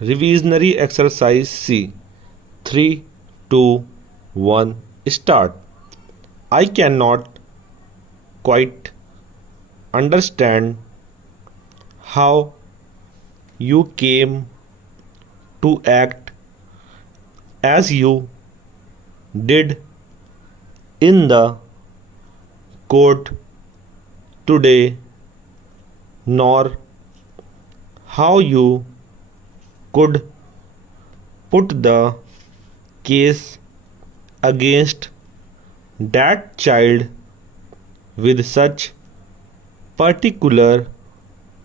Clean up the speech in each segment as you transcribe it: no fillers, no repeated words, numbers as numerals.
Revisionary Exercise C. 3, 2, 1, start. I cannot quite understand how you came to act as you did in the court today, nor how you could put the case against that child with such particular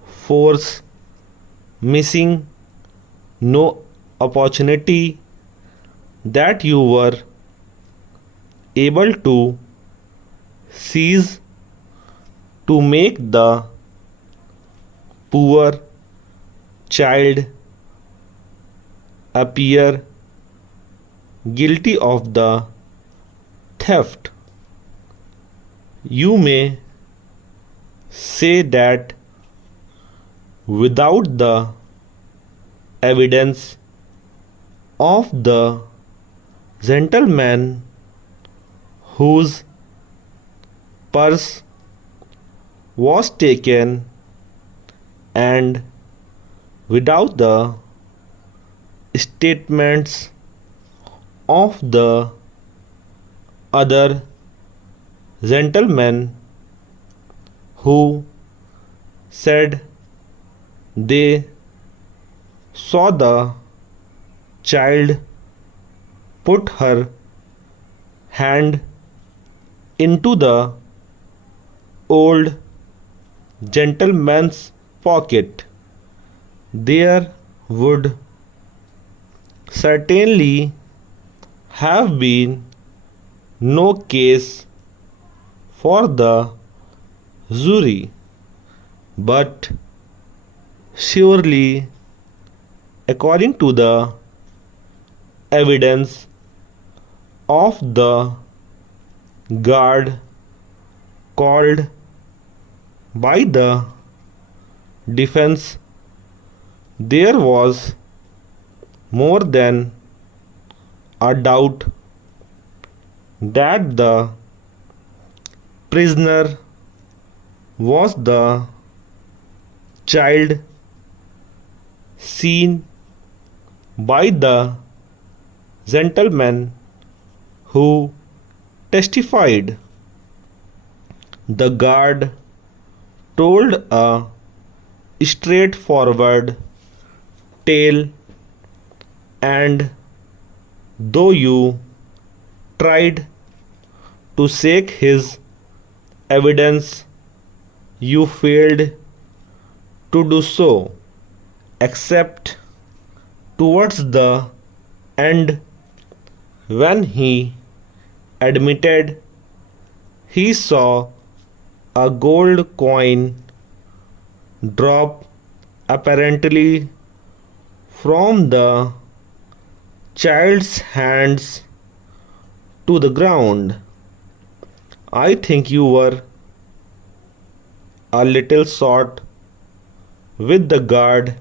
force, missing no opportunity that you were able to seize to make the poor child appear guilty of the theft. You may say that without the evidence of the gentleman whose purse was taken and without the statements of the other gentlemen who said they saw the child put her hand into the old gentleman's pocket, there would certainly have been no case for the jury, but surely, according to the evidence of the guard called by the defense, there was more than a doubt that the prisoner was the child seen by the gentleman who testified. The guard told a straightforward tale, and though you tried to shake his evidence, you failed to do so, except towards the end when he admitted he saw a gold coin drop apparently from the child's hands to the ground. I think you were a little short with the guard,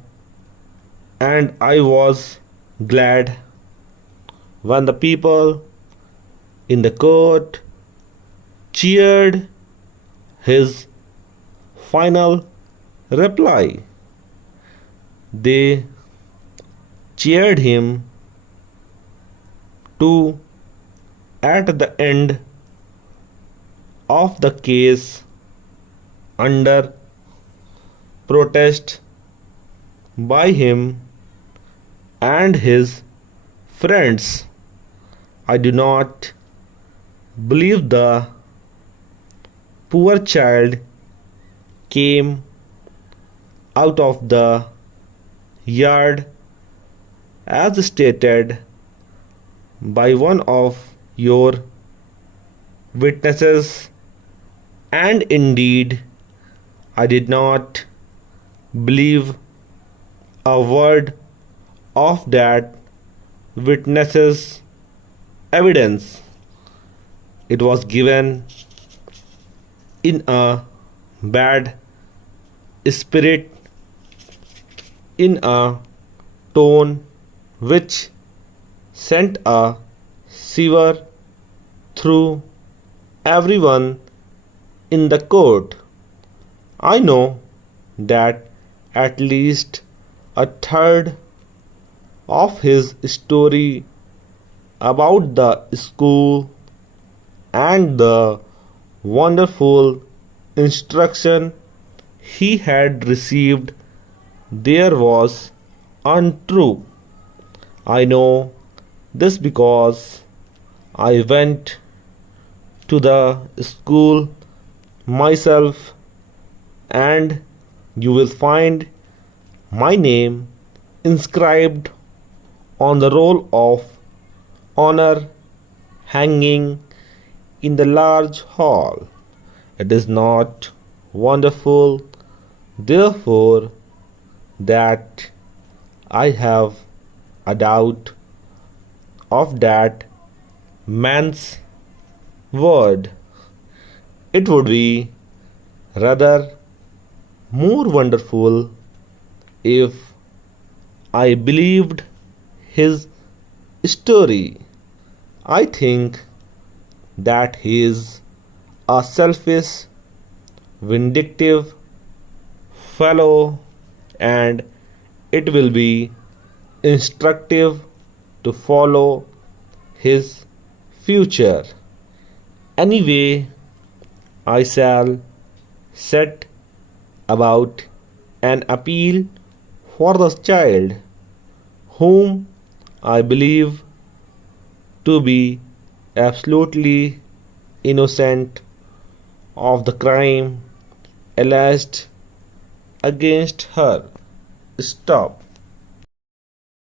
and I was glad when the people in the court cheered his final reply. They cheered him too at the end of the case under protest by him and his friends. I do not believe the poor child came out of the yard as stated by one of your witnesses, and indeed I did not believe a word of that witness's evidence. It was given in a bad spirit, in a tone which sent a shiver through everyone in the court. I know that at least a third of his story about the school and the wonderful instruction he had received there was untrue. I know this because I went to the school myself, and you will find my name inscribed on the roll of honor hanging in the large hall. It is not wonderful, therefore, that I have a doubt of that man's word. It would be rather more wonderful if I believed his story. I think that he is a selfish, vindictive fellow, and it will be instructive to follow his future. Anyway, I shall set about an appeal for the child, whom I believe to be absolutely innocent of the crime alleged against her. Stop.